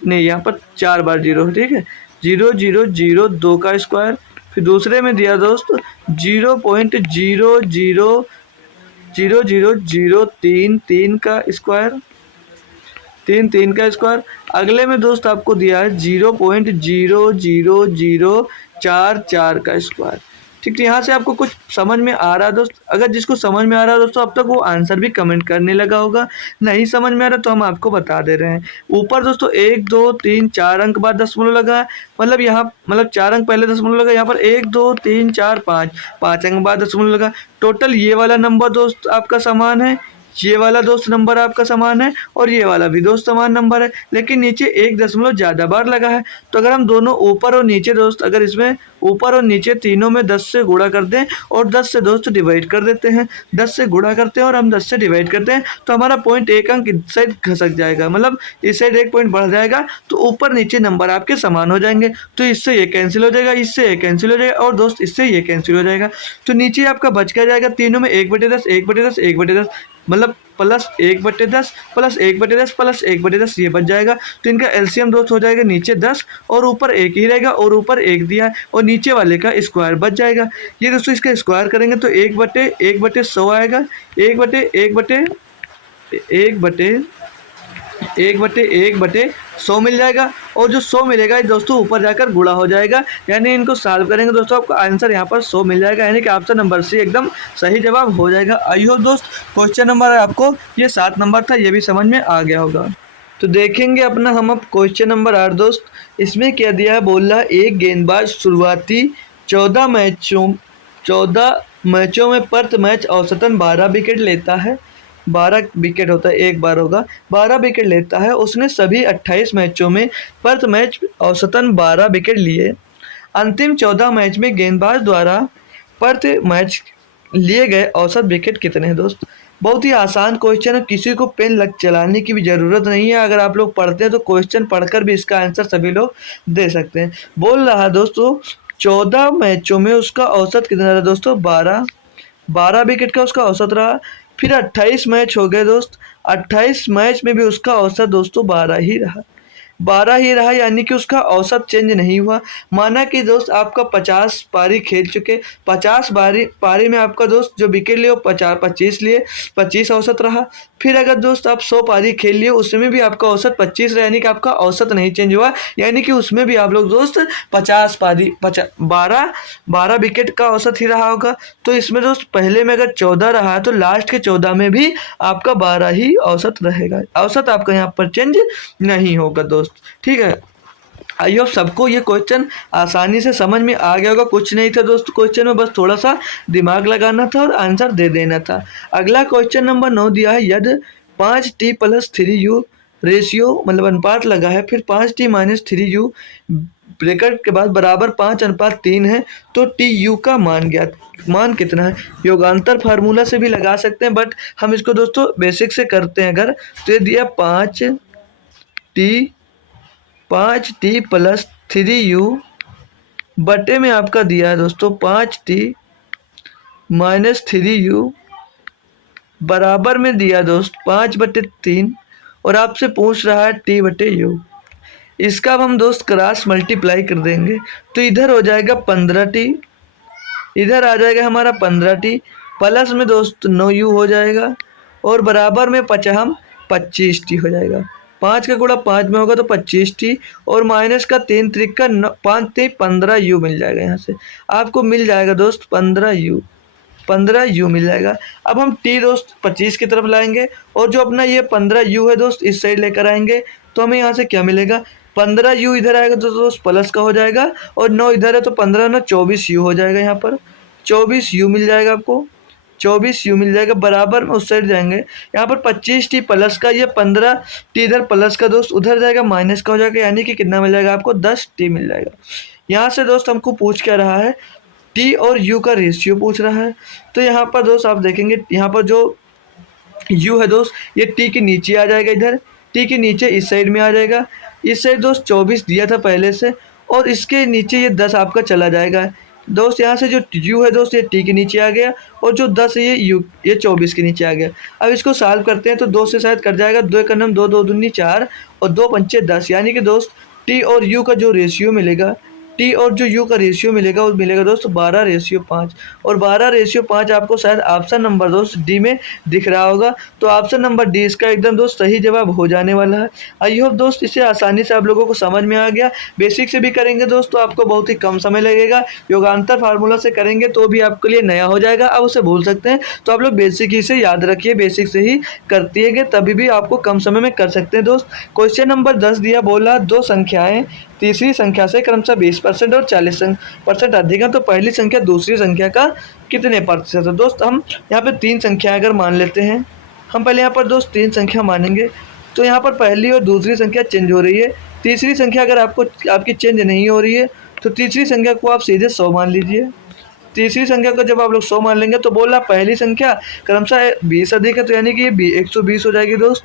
नहीं यहाँ पर 4 बार 0, ठीक है, 0.002 का स्क्वायर। फिर दूसरे में दिया दोस्त 0.000033 का स्क्वायर, 3 का स्क्वायर। अगले में दोस्त आपको दिया है 0.00044 का स्क्वायर। ठीक है, यहाँ से आपको कुछ समझ में आ रहा है दोस्त? अगर जिसको समझ में आ रहा है दोस्तों अब तक वो आंसर भी कमेंट करने लगा होगा। नहीं समझ में आ रहा तो हम आपको बता दे रहे हैं। ऊपर दोस्तों 1 2 3 4 अंक बाद दशमलव लगा है, मतलब यहाँ मतलब 4 अंक पहले दशमलव लगा, यहाँ पर 1 2 3 4 5 अंक बाद दशमलव लगा। टोटल ये वाला नंबर दोस्त आपका समान है, ये वाला दोस्त नंबर आपका समान है और ये वाला भी दोस्त समान नंबर है, लेकिन नीचे 1 दशमलव ज़्यादा बार लगा है। तो अगर हम दोनों ऊपर और नीचे दोस्त, अगर इसमें ऊपर और नीचे तीनों में 10 से गुणा कर दें और 10 से दोस्त डिवाइड कर देते हैं, 10 से गुणा करते हैं और हम 10 से डिवाइड करते हैं, तो हमारा पॉइंट एक अंक इस साइड खसक जाएगा, मतलब इस साइड 1 पॉइंट बढ़ जाएगा। तो ऊपर नीचे नंबर आपके समान हो जाएंगे, तो इससे ये कैंसिल हो जाएगा, इससे ये कैंसिल हो जाएगा और दोस्त इससे ये कैंसिल हो जाएगा। तो नीचे आपका बच क्या जाएगा, तीनों में 1/10 1/10 1/10, मतलब प्लस 1/10 प्लस 1/10 प्लस 1/10 ये बच जाएगा। तो इनका एलसीएम दोस्त हो जाएगा नीचे 10 और ऊपर 1 ही रहेगा और ऊपर 1 दिया है और नीचे वाले का स्क्वायर बच जाएगा। ये दोस्तों इसका स्क्वायर करेंगे तो 1/1/100 आएगा, 1/1/1/100 मिल जाएगा और जो 100 मिलेगा दोस्तों ऊपर जाकर गुणा हो जाएगा, यानी इनको सॉल्व करेंगे दोस्तों आपको आंसर यहाँ पर 100 मिल जाएगा, यानी कि ऑप्शन नंबर सी एकदम सही जवाब हो जाएगा। आई होप दोस्त क्वेश्चन नंबर आपको ये 7 नंबर था ये भी समझ में आ गया होगा। तो देखेंगे अपना हम अब क्वेश्चन नंबर 8 दोस्त। इसमें क्या दिया है, बोल रहा है एक गेंदबाज शुरुआती 14 मैचों में प्रति मैच औसतन 12 विकेट लेता है, 12 विकेट होता है, एक बार होगा, 12 विकेट लेता है। उसने सभी 28 मैचों में प्रति मैच औसतन 12 विकेट लिए। अंतिम 14 मैच में गेंदबाज द्वारा प्रति मैच लिए गए औसत विकेट कितने हैं दोस्त? बहुत ही आसान क्वेश्चन है, किसी को पेन लग चलाने की भी ज़रूरत नहीं है। अगर आप लोग पढ़ते हैं तो क्वेश्चन पढ़कर भी इसका आंसर सभी लोग दे सकते हैं। बोल रहा है दोस्तों 14 मैचों में उसका औसत कितना रहा दोस्तों, 12 विकेट का उसका औसत रहा। फिर 28 मैच हो गए दोस्त, 28 मैच में भी उसका औसत दोस्तों 12 ही रहा, 12 ही रहा, यानी कि उसका औसत चेंज नहीं हुआ। माना कि दोस्त आपका 50 पारी खेल चुके, 50 पारी में आपका दोस्त जो विकेट लिए वो 25 लिए, 25 औसत रहा। फिर अगर दोस्त आप 100 पारी खेल लिए उसमें भी आपका औसत 25 रहा, यानी कि आपका औसत नहीं चेंज हुआ, यानी कि उसमें भी आप लोग दोस्त 50 पारी 12 विकेट का औसत ही रहा होगा। तो इसमें दोस्त पहले में अगर 14 रहा तो लास्ट के 14 में भी आपका 12 ही औसत रहेगा, औसत आपका यहाँ पर चेंज नहीं होगा दोस्त। ठीक है, आई होप सबको ये क्वेश्चन आसानी से समझ में आ गया होगा। कुछ नहीं था दोस्त क्वेश्चन में, बस थोड़ा सा दिमाग लगाना था और आंसर दे देना था। अगला क्वेश्चन नंबर 9 दिया है, यदि 5t + 3u रेशियो मतलब अनुपात लगा है, फिर 5t - 3u ब्रैकेट के बाद बराबर 5:3 है, तो टी यू का मान कितना है। योगांतर फार्मूला से भी लगा सकते हैं, बट हम इसको दोस्तों बेसिक से करते हैं अगर, तो ये दिया 5t प्लस 3u बटे में आपका दिया है दोस्तों 5t माइनस 3u बराबर में दिया दोस्त 5/3, और आपसे पूछ रहा है t/u। इसका अब हम दोस्त क्रॉस मल्टीप्लाई कर देंगे, तो इधर हो जाएगा 15t, इधर आ जाएगा हमारा 15t, प्लस में दोस्त 9u हो जाएगा, और बराबर में 25t हो जाएगा। 5 का गुणा 5 में होगा तो 25t, और माइनस का 3 त्रिक का 5 15u मिल जाएगा। यहाँ से आपको मिल जाएगा दोस्त 15u मिल जाएगा। अब हम t दोस्त 25 की तरफ लाएंगे, और जो अपना ये 15u है दोस्त इस साइड लेकर आएंगे, तो हमें यहाँ से क्या मिलेगा, 15u इधर आएगा तो दोस्त प्लस का हो जाएगा, और 9 इधर है तो 15 9 24u हो जाएगा। यहाँ पर 24u मिल जाएगा आपको, 24u मिल जाएगा। बराबर में उस साइड जाएंगे, यहाँ पर 25t प्लस का, ये 15t इधर प्लस का दोस्त उधर जाएगा माइनस का हो जाएगा, यानी कि कितना मिल जाएगा आपको 10t मिल जाएगा। यहाँ से दोस्त हमको पूछ क्या रहा है, t और u का रेशियो पूछ रहा है। तो यहाँ पर दोस्त आप देखेंगे, यहाँ पर जो u है दोस्त ये t के नीचे आ जाएगा, इधर t के नीचे इस साइड में आ जाएगा। इस साइड दोस्त 24 दिया था पहले से, और इसके नीचे ये 10 आपका चला जाएगा दोस्त। यहाँ से जो u है दोस्त ये t के नीचे आ गया, और जो 10 है ये 24 के नीचे आ गया। अब इसको सॉल्व करते हैं तो 2 से शायद कट जाएगा, 2 का नम 2 2 दूनी 4 और 2 पंचे 10, यानी कि दोस्त t और u का जो रेशियो मिलेगा, t और जो u का रेशियो मिलेगा वो मिलेगा दोस्त 12:5, और 12:5 आपको शायद ऑप्शन नंबर दोस्त डी में दिख रहा होगा। तो ऑप्शन नंबर डी इसका एकदम दोस्त सही जवाब हो जाने वाला है। आई होप दोस्त इसे आसानी से आप लोगों को समझ में आ गया। बेसिक से भी करेंगे दोस्त तो आपको बहुत ही कम समय लगेगा, योगांतर फार्मूला से करेंगे तो भी आपके लिए नया हो जाएगा, आप उसे भूल सकते हैं। तो आप लोग बेसिक ही से याद रखिए, बेसिक से ही करतीएगा तभी भी आपको कम समय में कर सकते हैं दोस्त। क्वेश्चन नंबर 10 दिया, बोला दो संख्याएं तीसरी संख्या से क्रमशः 20% और 40% अधिक है, तो पहली संख्या दूसरी संख्या का कितने प्रतिशत है। दोस्त हम यहाँ पे 3 संख्या अगर मान लेते हैं, हम पहले यहाँ पर दोस्त 3 संख्या मानेंगे, तो यहाँ पर पहली और दूसरी संख्या चेंज हो रही है। तीसरी संख्या अगर आपकी चेंज नहीं हो रही है तो तीसरी संख्या को आप सीधे 100 मान लीजिए। तीसरी संख्या को जब आप लोग 100 मान लेंगे तो बोला पहली संख्या क्रमशः 20 अधिक है, तो यानी कि ये 120 हो जाएगी दोस्त।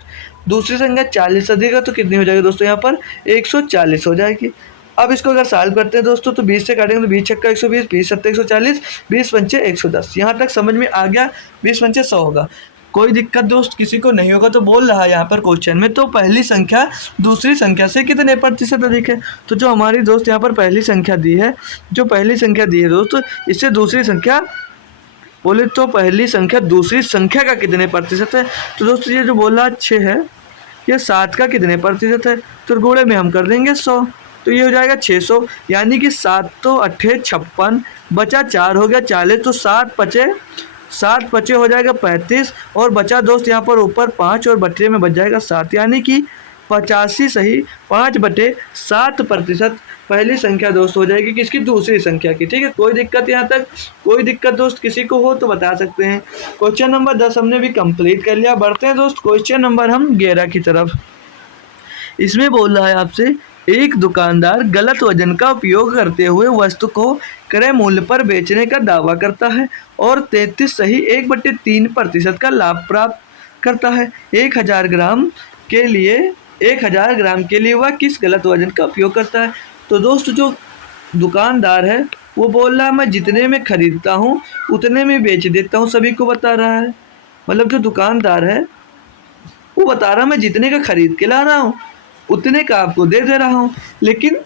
दूसरी संख्या 40 अधिक है, तो कितनी हो जाएगी दोस्तों, यहाँ पर 140 हो जाएगी। अब इसको अगर सॉल्व करते हैं दोस्तों तो 20 से काटेंगे तो 20 छक्का 120, 20 सत्ते 140, 20 पंचे 110। यहाँ तक समझ में आ गया, 20 पंचे 100 होगा। कोई दिक्कत दोस्त किसी को नहीं होगा। तो बोल रहा है यहाँ पर क्वेश्चन में, तो पहली संख्या दूसरी संख्या से कितने प्रतिशत अधिक है। तो जो हमारी दोस्त यहाँ पर पहली संख्या दी है, जो पहली संख्या दी है दोस्त, इससे दूसरी संख्या बोले तो पहली संख्या दूसरी संख्या का कितने प्रतिशत है। तो दोस्तों ये जो बोला 6 है, ये 7 का कितने प्रतिशत है, तो गुणे में हम कर देंगे 100, तो ये हो जाएगा 600, यानी कि 7 तो 8 56, बचा 4 हो गया 40, तो 7 बचे हो जाएगा 35, और बचा दोस्त यहाँ पर ऊपर 5 और बटे में बच जाएगा 7, यानी कि 85 सही 5/7% पहली संख्या दोस्त हो जाएगी किसकी, दूसरी संख्या की। ठीक है, कोई दिक्कत यहाँ तक, कोई दिक्कत दोस्त किसी को हो तो बता सकते हैं। क्वेश्चन नंबर 10 हमने भी कंप्लीट कर लिया। बढ़ते हैं दोस्त क्वेश्चन नंबर हम 11 की तरफ। इसमें बोल रहा है आपसे, एक दुकानदार गलत वजन का उपयोग करते हुए वस्तु को क्रय मूल्य पर बेचने का दावा करता है और 33 सही 1/3% का लाभ प्राप्त करता है। 1000 ग्राम के लिए वह किस गलत वजन का उपयोग करता है। तो दोस्त जो दुकानदार है वो बोल रहा है मैं जितने में खरीदता हूँ उतने में बेच देता हूँ, सभी को बता रहा है। मतलब जो दुकानदार है वो बता रहा है मैं जितने का खरीद के ला रहा हूँ उतने का आपको दे रहा हूँ, लेकिन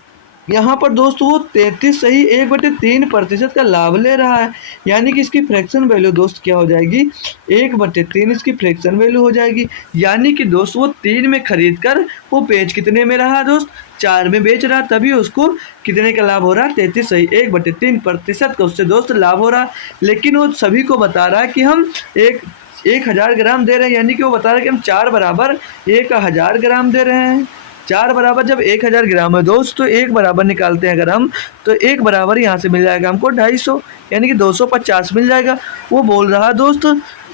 यहाँ पर दोस्त वो 33 सही 1/3% का लाभ ले रहा है, यानी कि इसकी फ्रैक्शन वैल्यू दोस्त क्या हो जाएगी, 1/3 इसकी फ्रैक्शन वैल्यू हो जाएगी। यानी कि दोस्त वो 3 में खरीद कर वो बेच कितने में रहा दोस्त, 4 में बेच रहा, तभी उसको कितने का लाभ हो रहा है, 33 सही 1/3% का उससे दोस्त लाभ हो रहा है। लेकिन वो सभी को बता रहा है कि हम 1000 ग्राम दे रहे हैं, यानी कि वो बता रहे हैं कि हम 4 बराबर 1000 ग्राम दे रहे हैं। 4 बराबर जब 1000 ग्राम है दोस्त, तो 1 बराबर निकालते हैं अगर हम, तो 1 बराबर यहाँ से मिल जाएगा हमको 250, यानी कि 250 मिल जाएगा। वो बोल रहा है दोस्त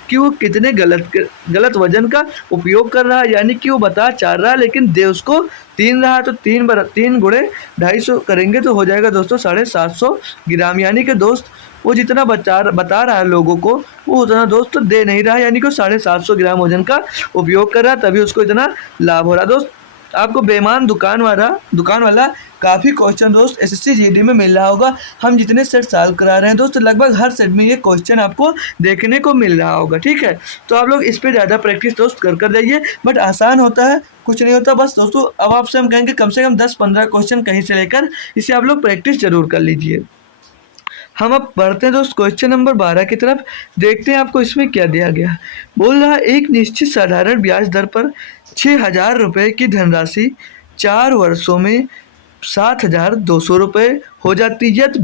कि वो कितने गलत वजन का उपयोग कर रहा है, यानी कि वो बता 4 रहा है लेकिन दे उसको 3 रहा है। तो 3 गुणे 250 करेंगे तो हो जाएगा दोस्तों 750 ग्राम, यानी कि दोस्त वो जितना बता रहा है लोगों को वो उतना दोस्त तो दे नहीं रहा है, यानी कि 750 ग्राम वजन का उपयोग कर रहा है, तभी उसको इतना लाभ हो रहा है। दोस्त आपको बेईमान दुकान वाला काफ़ी क्वेश्चन दोस्त एसएससी जीडी में मिल रहा होगा। हम जितने सेट सॉल्व करा रहे हैं दोस्त लगभग हर सेट में ये क्वेश्चन आपको देखने को मिल रहा होगा, ठीक है। तो आप लोग इस पे ज़्यादा प्रैक्टिस दोस्त कर जाइए, बट आसान होता है, कुछ नहीं होता। बस दोस्तों अब आपसे हम कहेंगे कम से कम 10-15 क्वेश्चन कहीं से लेकर इसे आप लोग प्रैक्टिस जरूर कर लीजिए। हम अब बढ़ते हैं दोस्त क्वेश्चन नंबर 12 की तरफ, देखते हैं आपको इसमें क्या दिया गया। बोल रहा है एक निश्चित साधारण ब्याज दर पर 6,000 रुपये की धनराशि 4 वर्षों में 7,200 रुपये हो जाती है। यदि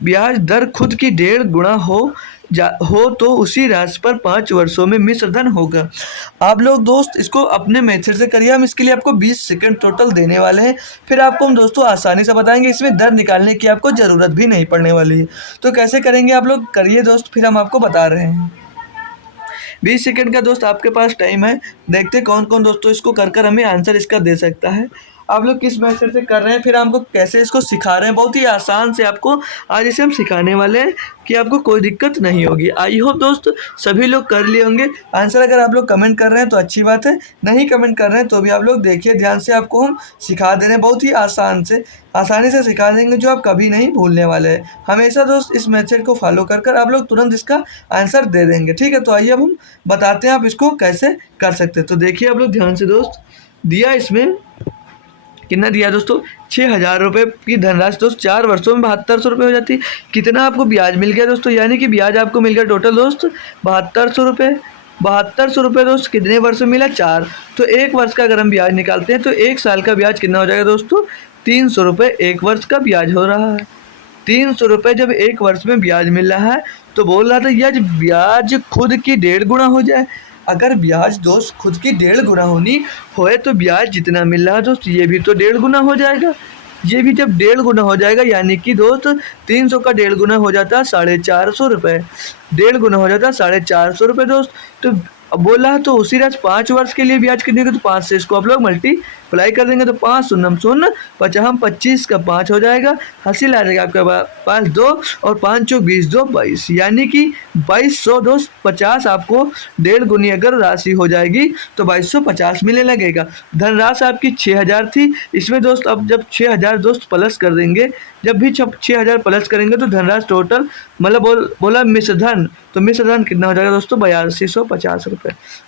ब्याज दर खुद की 1.5 गुना हो तो उसी राशि पर 5 वर्षों में मिश्र धन होगा। आप लोग दोस्त इसको अपने मेथड से करिए, हम इसके लिए आपको 20 सेकंड टोटल देने वाले हैं, फिर आपको हम दोस्तों आसानी से बताएंगे, इसमें दर निकालने की आपको ज़रूरत भी नहीं पड़ने वाली है। तो कैसे करेंगे आप लोग करिए दोस्त, फिर हम आपको बता रहे हैं। 20 सेकंड का दोस्त आपके पास टाइम है, देखते कौन कौन दोस्तों इसको कर हमें आंसर इसका दे सकता है। आप लोग किस मेथड से कर रहे हैं, फिर हमको कैसे इसको सिखा रहे हैं, बहुत ही आसान से आपको आज इसे हम सिखाने वाले हैं कि आपको कोई दिक्कत नहीं होगी। आई होप दोस्त सभी लोग कर लिए होंगे आंसर। अगर आप लोग कमेंट कर रहे हैं तो अच्छी बात है, नहीं कमेंट कर रहे हैं तो भी आप लोग देखिए ध्यान से, आपको हम सिखा दे रहे हैं बहुत ही आसानी से सिखा देंगे, जो आप कभी नहीं भूलने वाले हैं। हमेशा दोस्त इस मेथड को फॉलो कर आप लोग तुरंत इसका आंसर दे देंगे, ठीक है। तो आइए अब हम बताते हैं आप इसको कैसे कर सकते हैं। तो देखिए आप लोग ध्यान से दोस्त, दिया इसमें कितना दिया दोस्तों, 6,000 रुपये की धनराशि दोस्त 4 वर्षों में 7200 रुपये हो जाती है। कितना आपको ब्याज मिल गया दोस्तों, यानी कि ब्याज आपको मिल गया टोटल दोस्त 7200 रुपये। 7200 रुपये दोस्त कितने वर्ष में मिला, 4। तो 1 वर्ष का अगर हम ब्याज निकालते हैं तो 1 साल का ब्याज कितना हो जाएगा दोस्तों, 300 रुपये 1 वर्ष का ब्याज हो रहा है। 300 रुपये जब 1 वर्ष में ब्याज मिल रहा है तो बोल रहा था यदि ब्याज खुद की 1.5 गुना हो जाए। अगर ब्याज दोस्त खुद की 1.5 गुना होनी होए तो ब्याज जितना मिल रहा है दोस्त ये भी तो 1.5 गुना हो जाएगा। ये भी जब 1.5 गुना हो जाएगा यानी कि दोस्त 300 का 1.5 गुना हो जाता है 450 रुपये। 1.5 गुना हो जाता है 450 रुपये दोस्त। तो बोला है तो उसी राशि 5 वर्ष के लिए ब्याज कितने का, तो 5 से इसको आप लोग मल्टीप्लाई कर देंगे तो 5 शून्य शून्य 50 25 का 5 हो जाएगा, हासिल आ जाएगा आपके पास 2 और 5 चौक 20 2 22, यानी कि 2200 दोस्त 50 आपको 1.5 गुनी अगर राशि हो जाएगी तो 2250 मिलने लगेगा। धनराशि आपकी 6,000 थी, इसमें दोस्त अब जब 6,000 दोस्त प्लस कर देंगे, जब भी 6,000 प्लस करेंगे तो धनराशि टोटल मतलब बोला मिश्र धन, तो मिश्र धन कितना हो जाएगा दोस्तों 8250 रुपये।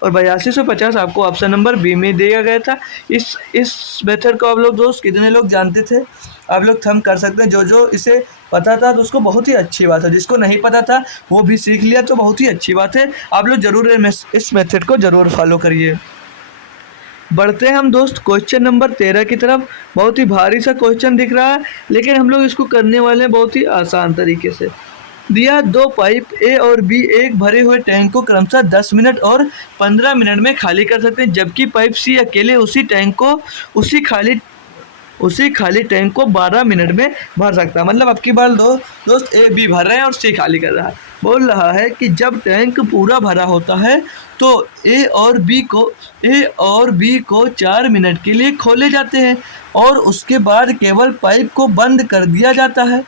और 8250 आपको ऑप्शन नंबर बी में दिया गया था। इस मेथड को आप लोग दोस्त कितने लोग जानते थे, आप लोग थंब कर सकते हैं। जो इसे पता था तो उसको बहुत ही अच्छी बात है, जिसको नहीं पता था वो भी सीख लिया तो बहुत ही अच्छी बात है। आप लोग जरूर इस मेथड को जरूर फॉलो करिए। बढ़ते हैं हम दोस्त क्वेश्चन नंबर 13 की तरफ। बहुत ही भारी सा क्वेश्चन दिख रहा है लेकिन हम लोग इसको करने वाले हैं बहुत ही आसान तरीके से। दिया 2 पाइप ए और बी एक भरे हुए टैंक को क्रमशः 10 मिनट और 15 मिनट में खाली कर सकते हैं, जबकि पाइप सी अकेले उसी खाली टैंक को 12 मिनट में भर सकता है। मतलब अब की बार दोस्त ए बी भर रहे हैं और सी खाली कर रहा है। बोल रहा है कि जब टैंक पूरा भरा होता है तो ए और बी को 4 मिनट के लिए खोले जाते हैं और उसके बाद केवल पाइप को बंद कर दिया जाता है।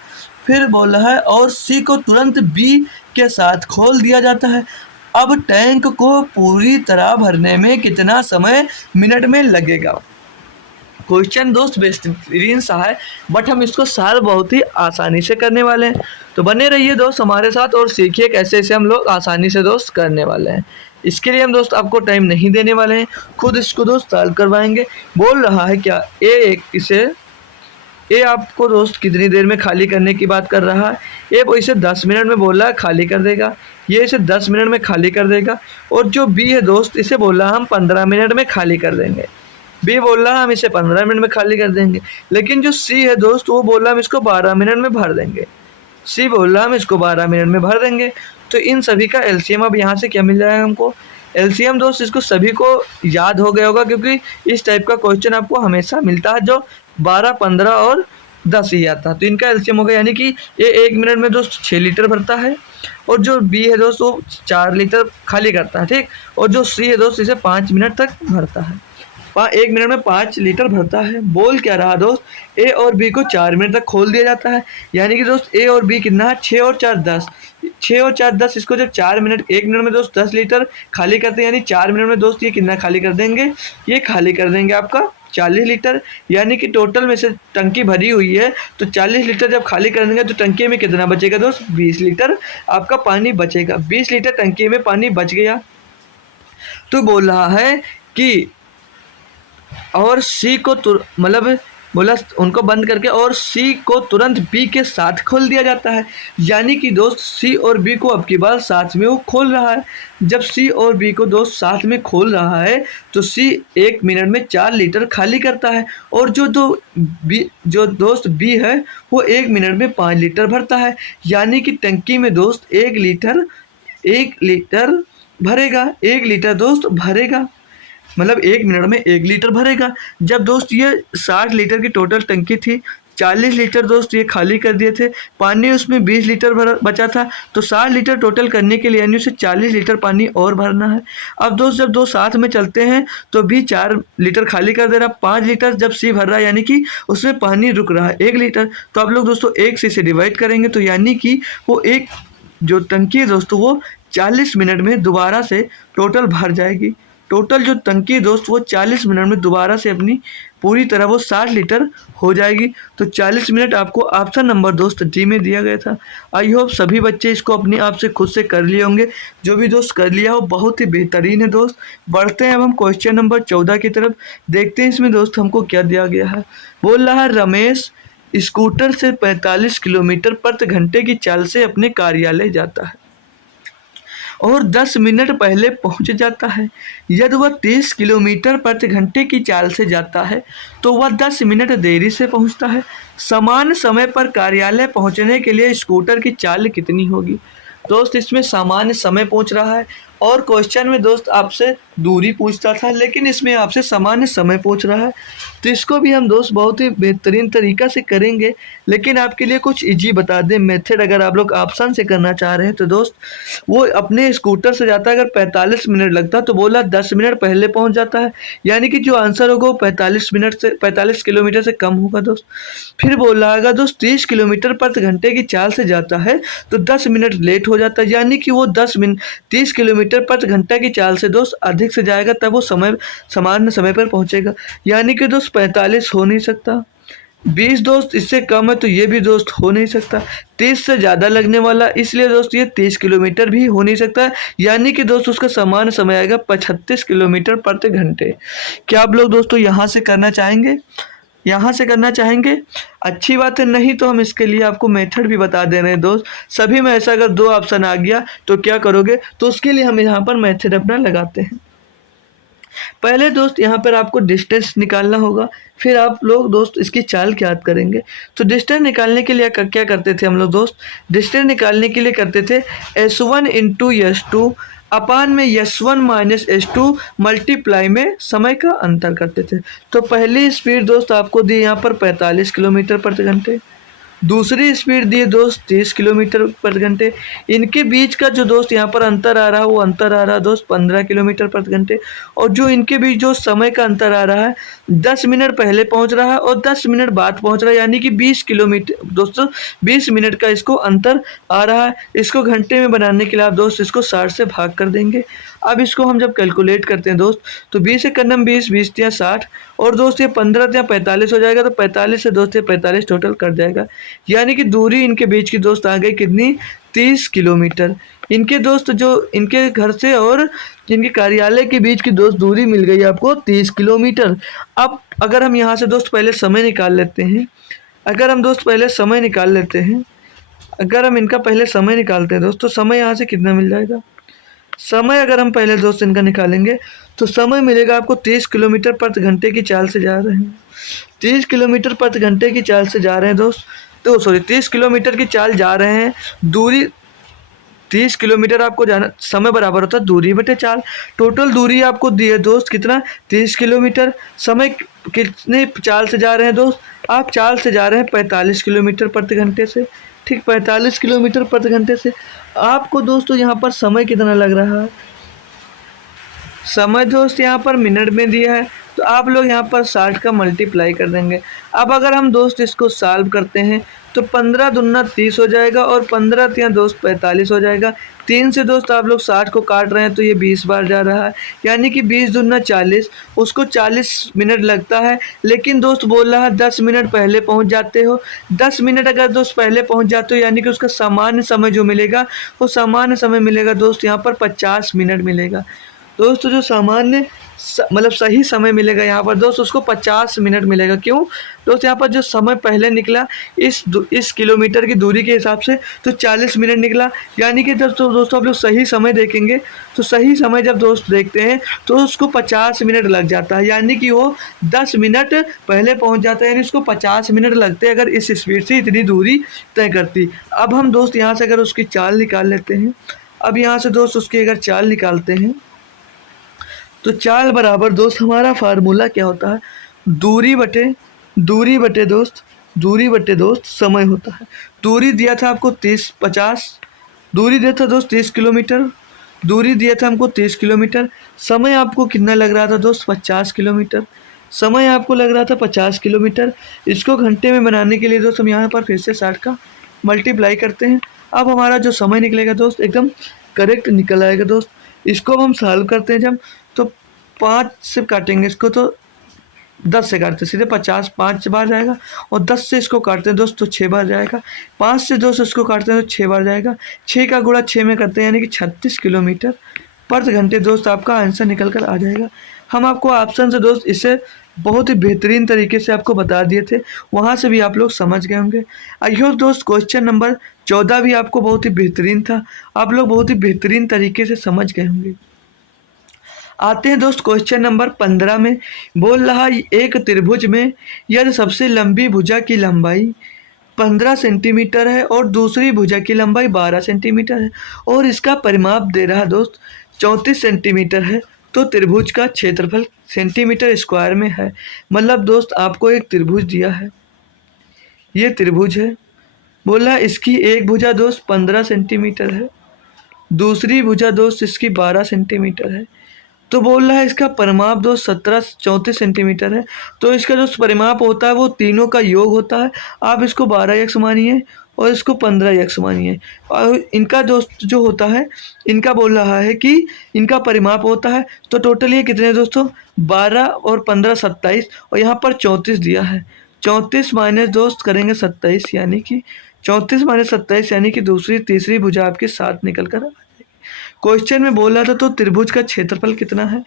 फिर बोल रहा है और सी को तुरंत बी के साथ खोल दिया जाता है। अब टैंक को पूरी तरह भरने में कितना समय मिनट में लगेगा। क्वेश्चन दोस्त बेहतरीन सा है बट हम इसको सॉल्व बहुत ही आसानी से करने वाले हैं, तो बने रहिए दोस्त हमारे साथ और सीखिए कैसे इसे हम लोग आसानी से दोस्त करने वाले हैं। इसके लिए हम दोस्त आपको टाइम नहीं देने वाले हैं, खुद इसको दोस्त सॉल्व करवाएंगे। बोल रहा है क्या ए आपको दोस्त कितनी देर में खाली करने की बात कर रहा है। ए वो इसे 10 मिनट में बोल रहा है खाली कर देगा, ये इसे 10 मिनट में खाली कर देगा। और जो बी है दोस्त इसे बोल रहा है हम 15 मिनट में खाली कर देंगे। बी बोल रहा है हम इसे 15 मिनट में खाली कर देंगे। लेकिन जो सी है दोस्त वो बोल रहा है हम इसको 12 मिनट में भर देंगे। सी बोल रहा है हम इसको 12 मिनट में भर देंगे। तो इन सभी का एलसीएम अब यहाँ से क्या मिल जाएगा हमको, एलसीएम दोस्त इसको सभी को याद हो गया होगा क्योंकि इस टाइप का क्वेश्चन आपको हमेशा मिलता है जो 12, 15 और 10 ही आता है। तो इनका एलसीएम होगा, यानी कि ये 1 मिनट में दोस्त 6 लीटर भरता है, और जो बी है दोस्त वो 4 लीटर खाली करता है, ठीक। और जो सी है दोस्त इसे 5 मिनट तक भरता है, 1 मिनट में 5 लीटर भरता है। बोल क्या रहा दोस्त, ए और बी को 4 मिनट तक खोल दिया जाता है, यानी कि दोस्त ए और बी कितना है, 6 और 4 10, 6 और 4 10। इसको जब 4 मिनट 1 मिनट में दोस्त 10 लीटर खाली करते हैं, यानी 4 मिनट में दोस्त ये कितना खाली कर देंगे, ये खाली कर देंगे आपका 40 लीटर। यानी कि टोटल में से टंकी भरी हुई है, तो 40 लीटर जब खाली कर देंगे तो टंकी में कितना बचेगा दोस्त, 20 लीटर आपका पानी बचेगा। 20 लीटर टंकी में पानी बच गया। तो बोल रहा है कि और सी को मतलब बोला उनको बंद करके और सी को तुरंत बी के साथ खोल दिया जाता है, यानी कि दोस्त सी और बी को अब की बार साथ में वो खोल रहा है। जब सी और बी को दोस्त साथ में खोल रहा है तो सी 1 मिनट में 4 लीटर खाली करता है, और जो दोस्त बी है वो 1 मिनट में 5 लीटर भरता है, यानी कि टंकी में दोस्त 1 लीटर भरेगा, 1 लीटर दोस्त भरेगा, मतलब 1 मिनट में 1 लीटर भरेगा। जब दोस्त ये 60 लीटर की टोटल टंकी थी, 40 लीटर दोस्त ये खाली कर दिए थे, पानी उसमें 20 लीटर बचा था, तो 60 लीटर टोटल करने के लिए यानी उसे 40 लीटर पानी और भरना है। अब दोस्त जब दो साथ में चलते हैं तो भी 4 लीटर खाली कर दे रहा, 5 लीटर जब सी भर रहा है, यानी कि उसमें पानी रुक रहा है 1 लीटर। तो आप लोग दोस्तों 1 से डिवाइड करेंगे, तो यानी कि वो एक जो टंकी है दोस्तों वो 40 मिनट में दोबारा से टोटल भर जाएगी। टोटल जो टंकी है दोस्त वो 40 मिनट में दोबारा से अपनी पूरी तरह वो 60 लीटर हो जाएगी। तो 40 मिनट आपको ऑप्शन नंबर दोस्त डी में दिया गया था। आई होप सभी बच्चे इसको अपने आप से खुद से कर लिए होंगे। जो भी दोस्त कर लिया हो बहुत ही बेहतरीन है दोस्त। बढ़ते हैं अब हम क्वेश्चन नंबर 14 की तरफ, देखते हैं इसमें दोस्त हमको क्या दिया गया है। बोल रहा है रमेश स्कूटर से 45 किलोमीटर प्रति घंटे की चाल से अपने कार्यालय जाता है और 10 मिनट पहले पहुंच जाता है। यदि वह 30 किलोमीटर प्रति घंटे की चाल से जाता है तो वह 10 मिनट देरी से पहुंचता है। समान समय पर कार्यालय पहुंचने के लिए स्कूटर की चाल कितनी होगी। दोस्त इसमें सामान्य समय पूछ रहा है, और क्वेश्चन में दोस्त आपसे दूरी पूछता था, लेकिन इसमें आपसे सामान्य समय पूछ रहा है। तो इसको भी हम दोस्त बहुत ही बेहतरीन तरीका से करेंगे, लेकिन आपके लिए कुछ इजी बता दें मेथड। अगर आप लोग ऑप्शन से करना चाह रहे हैं तो दोस्त वो अपने स्कूटर से जाता है, अगर 45 मिनट लगता तो बोला 10 मिनट पहले पहुंच जाता है, यानी कि जो आंसर होगा वो 45 किलोमीटर से कम होगा दोस्त। फिर बोल रहा है दोस्त 30 किलोमीटर प्रति घंटे की चाल से जाता है तो 10 मिनट लेट हो जाता है, यानी कि वो 30 किलोमीटर प्रति घंटा की चाल से दोस्त अधिक से जाएगा, तब वो सामान्य समय पर पहुंचेगा, यानी कि दोस्त 45 हो नहीं सकता। 20 दोस्त इससे कम है तो ये भी दोस्त हो नहीं सकता। 30 से ज़्यादा लगने वाला, इसलिए दोस्त ये 30 किलोमीटर भी हो नहीं सकता, यानी कि दोस्त उसका समान समय आएगा 35 किलोमीटर प्रति घंटे। क्या आप लोग दोस्तों यहाँ से करना चाहेंगे, यहाँ से करना चाहेंगे? अच्छी बात है, नहीं तो हम इसके लिए आपको मेथड भी बता दे रहे हैं दोस्त। सभी में ऐसा अगर 2 ऑप्शन आ गया तो क्या करोगे, तो उसके लिए हम यहाँ पर मेथड अपना लगाते हैं। पहले दोस्त यहाँ पर आपको डिस्टेंस निकालना होगा, फिर आप लोग दोस्त इसकी चाल याद करेंगे। तो डिस्टेंस निकालने के लिए क्या करते थे हम लोग दोस्त, डिस्टेंस निकालने के लिए करते थे S1 इंटू S2 अपान में S1 माइनस S2 मल्टीप्लाई में समय का अंतर करते थे। तो पहली स्पीड दोस्त आपको दी यहाँ पर 45 किलोमीटर प्रति घंटे, दूसरी स्पीड दी दोस्त 30 किलोमीटर प्रति घंटे। इनके बीच का जो दोस्त यहाँ पर अंतर आ रहा है वो अंतर आ रहा है दोस्त 15 किलोमीटर प्रति घंटे, और जो इनके बीच जो समय का अंतर आ रहा है 10 मिनट पहले पहुँच रहा है और 10 मिनट बाद पहुँच रहा है, यानी कि 20 किलोमीटर दोस्तों 20 मिनट का इसको अंतर आ रहा है। इसको घंटे में बनाने के लिए आप दोस्त इसको 60 से भाग कर देंगे। अब इसको हम जब कैलकुलेट करते हैं दोस्त तो 20 से कन्नम 20, 20 या 60, और दोस्त ये 15 या 45 हो जाएगा, तो 45 से दोस्त ये 45 टोटल कर जाएगा, यानी कि दूरी इनके बीच की दोस्त आ गई कितनी, 30 किलोमीटर। इनके दोस्त जो इनके घर से और इनके कार्यालय के बीच की दोस्त दूरी मिल गई आपको 30 किलोमीटर। अब अगर हम यहाँ से दोस्त पहले समय निकाल लेते हैं, अगर हम दोस्त पहले समय निकाल लेते हैं, अगर हम इनका पहले समय निकालते हैं दोस्त, तो समय यहाँ से कितना मिल जाएगा, समय अगर हम पहले दोस्त इनका निकालेंगे तो समय मिलेगा आपको 30 किलोमीटर प्रति घंटे की चाल से जा रहे हैं, 30 किलोमीटर प्रति घंटे की चाल से जा रहे हैं दोस्त। तो सॉरी 30 किलोमीटर की चाल जा रहे हैं, दूरी 30 किलोमीटर आपको जाना, समय बराबर होता है दूरी बटे चाल। टोटल दूरी आपको दी है दोस्त कितना, 30 किलोमीटर। समय कितने चाल से जा रहे हैं दोस्त, आप चाल से जा रहे हैं 45 किलोमीटर प्रति घंटे से, ठीक 45 किलोमीटर प्रति घंटे से। आपको दोस्तों यहाँ पर समय कितना लग रहा है, समय दोस्त यहाँ पर मिनट में दिया है, तो आप लोग यहाँ पर 60 का मल्टीप्लाई कर देंगे। अब अगर हम दोस्त इसको सॉल्व करते हैं तो 15 दूना 30 हो जाएगा और 15 तिया दोस्त 45 हो जाएगा। 3 से दोस्त आप लोग 60 को काट रहे हैं तो ये 20 बार जा रहा है, यानी कि 20 दूना 40, उसको 40 मिनट लगता है। लेकिन दोस्त बोल रहा है 10 मिनट पहले पहुँच जाते हो। 10 मिनट अगर दोस्त पहले पहुँच जाते हो यानी कि उसका सामान्य समय जो मिलेगा वो सामान्य समय मिलेगा दोस्त यहाँ पर 50 मिनट मिलेगा। दोस्तों जो सामान्य मतलब सही समय मिलेगा यहाँ पर दोस्त उसको 50 मिनट मिलेगा। क्यों दोस्त, यहाँ पर जो समय पहले निकला इस किलोमीटर की दूरी के हिसाब से तो 40 मिनट निकला, यानी कि जब तो दोस्तों आप लोग सही समय देखेंगे तो सही समय जब दोस्त देखते हैं तो उसको 50 मिनट लग जाता है, यानी कि वो 10 मिनट पहले पहुँच जाता है, यानी उसको 50 मिनट लगते हैं अगर इस स्पीड से इतनी दूरी तय करती। अब हम दोस्त यहाँ से अगर उसकी चाल निकाल लेते हैं, अब यहाँ से दोस्त उसकी अगर चाल निकालते हैं तो चाल बराबर दोस्त हमारा फार्मूला क्या होता है, दूरी बटे दोस्त समय होता है। दूरी दिया था आपको 30-50, दूरी दिया था दोस्त 30 किलोमीटर, दूरी दिया था हमको 30 किलोमीटर। समय आपको कितना लग रहा था दोस्त 50 किलोमीटर, समय आपको लग रहा था 50 किलोमीटर। इसको घंटे में बनाने के लिए दोस्त हम यहाँ पर फिर से 60 का मल्टीप्लाई करते हैं। अब हमारा जो समय निकलेगा दोस्त एकदम करेक्ट निकल आएगा दोस्त। इसको अब हम सॉल्व करते हैं जब, तो 5 से काटेंगे इसको तो 10 से काटते सीधे 50 5 बार जाएगा, और 10 से इसको काटते हैं दोस्त तो 6 बार जाएगा। 5 से दोस्त इसको काटते हैं तो 6 बार जाएगा। 6 का गुणा 6 में करते हैं यानी कि 36 किलोमीटर प्रति घंटे दोस्त आपका आंसर निकल कर आ जाएगा। हम आपको ऑप्शन से दोस्त इसे बहुत ही बेहतरीन तरीके से आपको बता दिए थे, वहाँ से भी आप लोग समझ गए होंगे। आई होप दोस्त क्वेश्चन नंबर 14 भी आपको बहुत ही बेहतरीन था, आप लोग बहुत ही बेहतरीन तरीके से समझ गए होंगे। आते हैं दोस्त क्वेश्चन नंबर 15 में। बोल रहा एक त्रिभुज में यदि सबसे लंबी भुजा की लंबाई 15 सेंटीमीटर है और दूसरी भुजा की लंबाई 12 सेंटीमीटर है और इसका परिमाप दे रहा दोस्त 34 सेंटीमीटर है, तो त्रिभुज का क्षेत्रफल सेंटीमीटर स्क्वायर में है। मतलब दोस्त आपको एक त्रिभुज दिया है, ये त्रिभुज है, बोला इसकी एक भुजा दोस्त 15 सेंटीमीटर है, दूसरी भुजा दोस्त इसकी 12 सेंटीमीटर है, तो बोल रहा है इसका परिमाप दोस्त 34 सेंटीमीटर है। तो इसका जो परिमाप होता है वो तीनों का योग होता है। आप इसको 12x मानिए और इसको 15x मानिए, और इनका दोस्त जो होता है इनका बोल रहा है कि इनका परिमाप होता है। तो टोटल ये कितने दोस्तों 12 और 15 27, और यहाँ पर 34 दिया है। 34 माइनस दोस्त करेंगे 27, यानी कि 34 माइनस 27 यानी कि दूसरी तीसरी भुजा आपके साथ निकल कर। क्वेश्चन में बोल रहा था तो त्रिभुज का क्षेत्रफल कितना है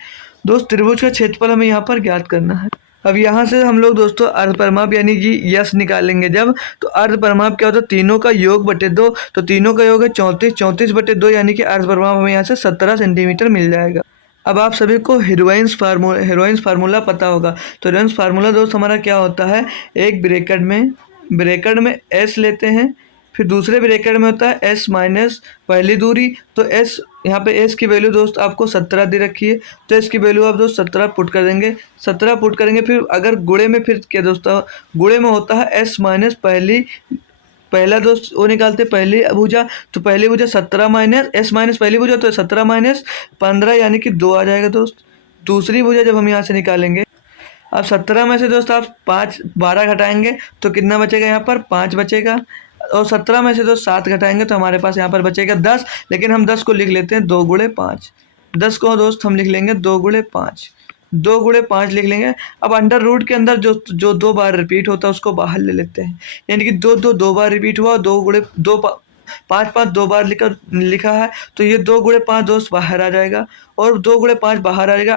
दोस्त, त्रिभुज का क्षेत्रफल हमें यहाँ पर ज्ञात करना है। अब यहाँ से हम लोग दोस्तों अर्धपरिमाप यानी कि यश निकालेंगे जब, तो अर्धपरिमाप क्या होता है तीनों का योग बटे 2, तो तीनों का योग है 34, 34 बटे 2 यानी कि अर्धपरिमाप हमें यहाँ से 17 सेंटीमीटर मिल जाएगा। अब आप सभी को हीरोइंस फार्मूला पता होगा, तो हीरोइंस फार्मूला दोस्त हमारा क्या होता है, एक ब्रैकेट में एस लेते हैं, फिर दूसरे ब्रैकेट में होता है एस माइनस पहली दूरी, तो एस यहाँ पे एस की वैल्यू दोस्त आपको 17 दे रखी है, तो एस की वैल्यू आप दोस्त 17 पुट कर देंगे, 17 पुट करेंगे। फिर अगर गुणे में फिर क्या दोस्तों, गुणे में होता है एस माइनस पहला दोस्त वो निकालते पहली भुजा, तो पहली भुजा 17 माइनस एस माइनस पहली भुजा तो 17 माइनस 15 यानी कि 2 आ जाएगा दोस्त। दूसरी भुजा जब हम यहाँ से निकालेंगे, अब 17 में से दोस्त आप 12 घटाएंगे तो कितना बचेगा, यहाँ पर 5 बचेगा, और 17 में से दोस्त 7 घटाएंगे तो हमारे पास यहाँ पर बचेगा 10, लेकिन हम 10 को लिख लेते हैं 2 गुणे 5, 10 को दोस्त हम लिख लेंगे 2 गुणे 5, 2 गुणे 5 लिख लेंगे। अब अंडर रूट के अंदर जो 2 बार रिपीट होता है उसको बाहर ले लेते हैं, यानी कि 2 बार रिपीट हुआ, 2 गुणे 2 5 2 बार लिखा है, तो ये 2 गुणे 5 दोस्त बाहर आ जाएगा, और 2 गुणे 5 बाहर आ जाएगा,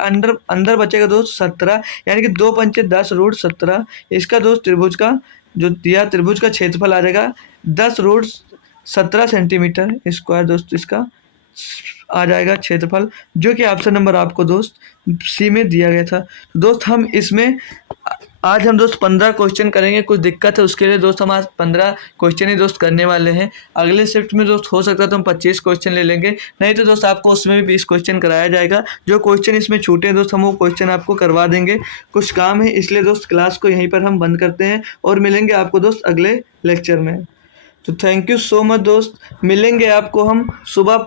अंदर बचेगा दोस्त 17, यानी कि 2 पंचे 10 रूट 17। इसका दोस्त त्रिभुज का जो दिया त्रिभुज का क्षेत्रफल आ जाएगा 10 रूट 17 सेंटीमीटर स्क्वायर दोस्त, इसका आ जाएगा क्षेत्रफल, जो कि ऑप्शन नंबर आपको दोस्त सी में दिया गया था। दोस्त हम इसमें आज हम दोस्त 15 क्वेश्चन करेंगे। कुछ दिक्कत है उसके लिए दोस्त हम आज 15 क्वेश्चन ही दोस्त करने वाले हैं। अगले शिफ्ट में दोस्त हो सकता है तो हम 25 क्वेश्चन ले लेंगे, नहीं तो दोस्त आपको उसमें भी 20 क्वेश्चन कराया जाएगा। जो क्वेश्चन इसमें छूटे हैं दोस्त हम वो क्वेश्चन आपको करवा देंगे। कुछ काम है इसलिए दोस्त क्लास को यहीं पर हम बंद करते हैं और मिलेंगे आपको दोस्त अगले लेक्चर में। तो थैंक यू सो मच दोस्त, मिलेंगे आपको हम सुबह।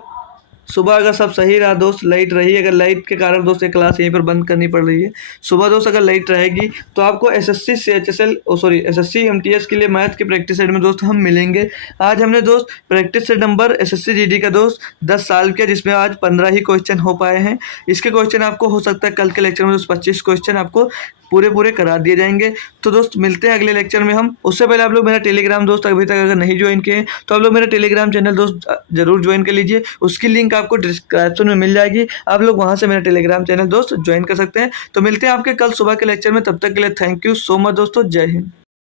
सुबह अगर सब सही रहा दोस्त, लाइट रही, अगर लाइट के कारण दोस्त ये क्लास यहीं पर बंद करनी पड़ रही है। सुबह दोस्त अगर लाइट रहेगी तो आपको SSC CHSL sorry SSC MTS के लिए मैथ की प्रैक्टिस सेट में दोस्त हम मिलेंगे। आज हमने दोस्त practice set number SSC GD का दोस्त 10 साल किया, जिसमें आज 15 ही क्वेश्चन हो पाए हैं। इसके क्वेश्चन आपको हो सकता है कल के लेक्चर में दोस्त 25 क्वेश्चन आपको पूरे पूरे करा दिए जाएंगे। तो दोस्त मिलते हैं अगले लेक्चर में हम। उससे पहले आप लोग मेरा टेलीग्राम दोस्त अभी तक अगर नहीं ज्वाइन किए तो आप लोग मेरा टेलीग्राम चैनल दोस्त जरूर ज्वाइन कर लीजिए। उसकी लिंक आपको डिस्क्रिप्शन में मिल जाएगी, आप लोग वहां से मेरा टेलीग्राम चैनल दोस्त ज्वाइन कर सकते हैं। तो मिलते हैं आपके कल सुबह के लेक्चर में, तब तक के लिए थैंक यू सो मच दोस्तों, जय हिंद।